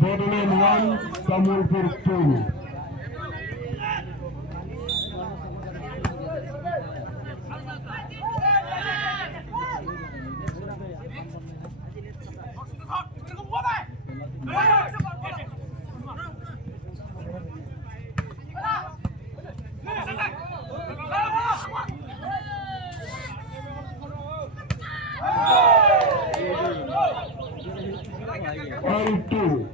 Borderline 1, Tamulpur 2. All 2.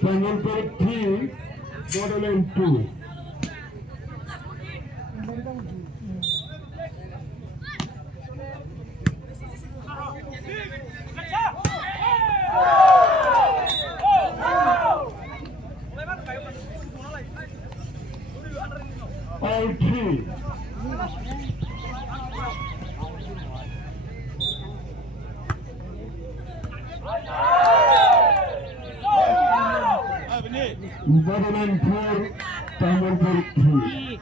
Tamulpur 3, Borderline 2. All 3. Borderline 4, Tamulpur 3.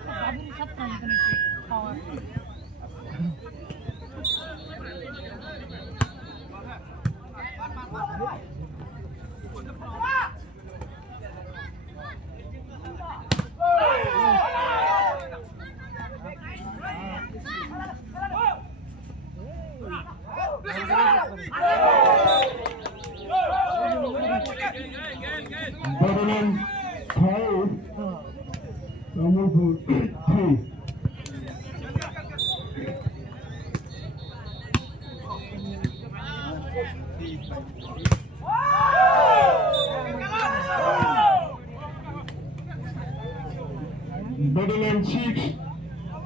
Borderline 5, Tamulpur 3. Borderline 6,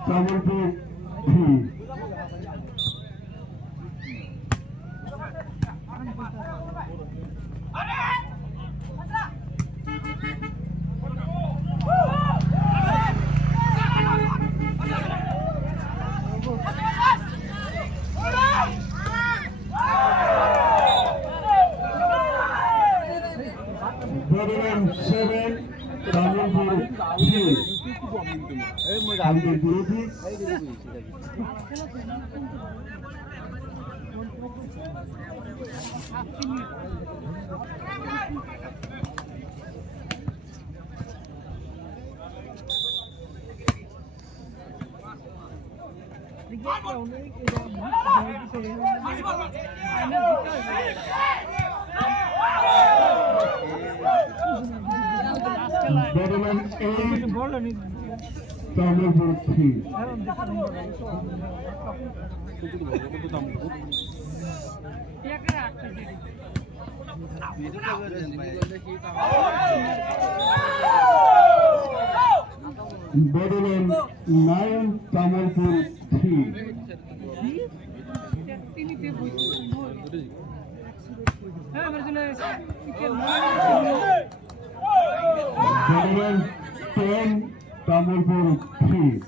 Tamulpur 3. Borderline 7, Tamulpur 3. Borderline 8, Tamulpur 3. Borderline 9, Tamulpur 3. Borderline 10, Tamulpur 3.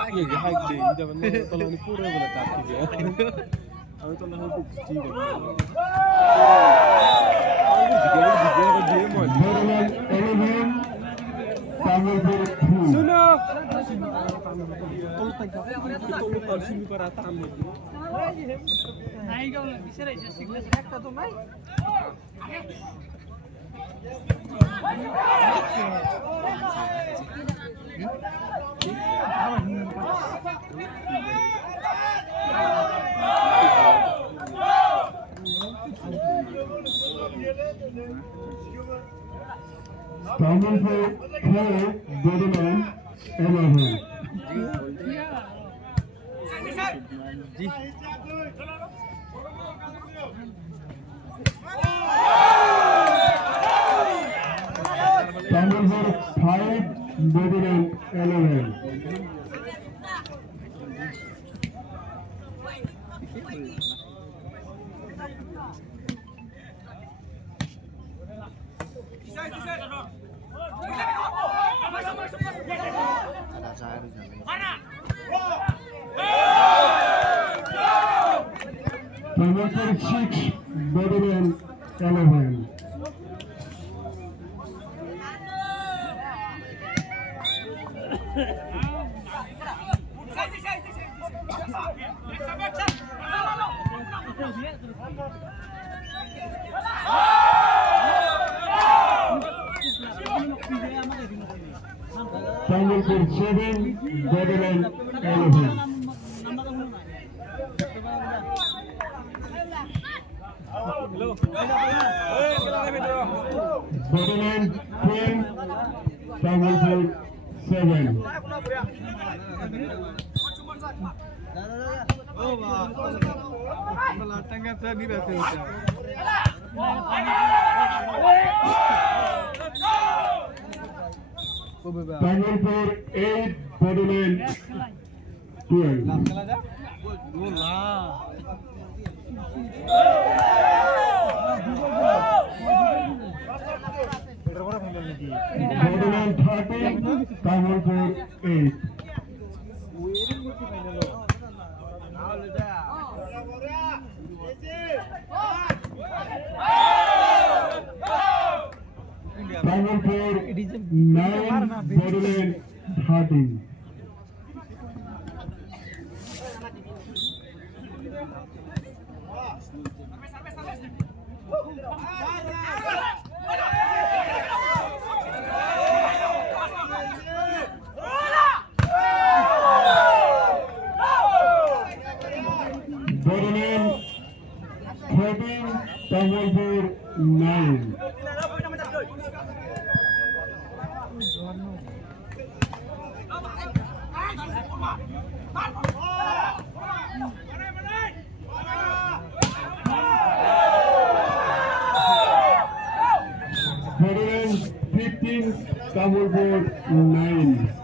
লাগে যে hike দেই যেমন তলানি পুরো বলে তার থেকে আমি তো না হচ্ছে ঠিক আছে শুনো Tamilpur 3, Borderland 11. Tamilpur 5, Borderland 11. Tamilpur 6, Borderland 11. Tamilpur 7, Borderland 11. Borderland 10, Tamilpur 7. Tamilpur 8, Borderland 12. Borderland 13, Tamilpur 8. Tamilpur 9, Borderland 13. Borderland 13, Tamilpur 9. Borderland 15, Tamilpur 9.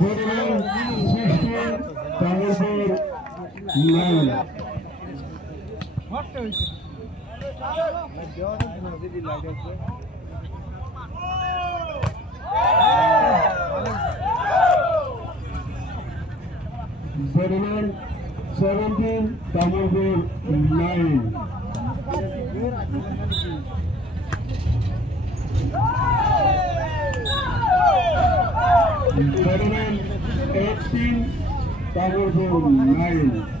Borderland 16, Tamilpur 9. Borderland 17, Tamilpur 9. Borderland 18, Tamilpur 9.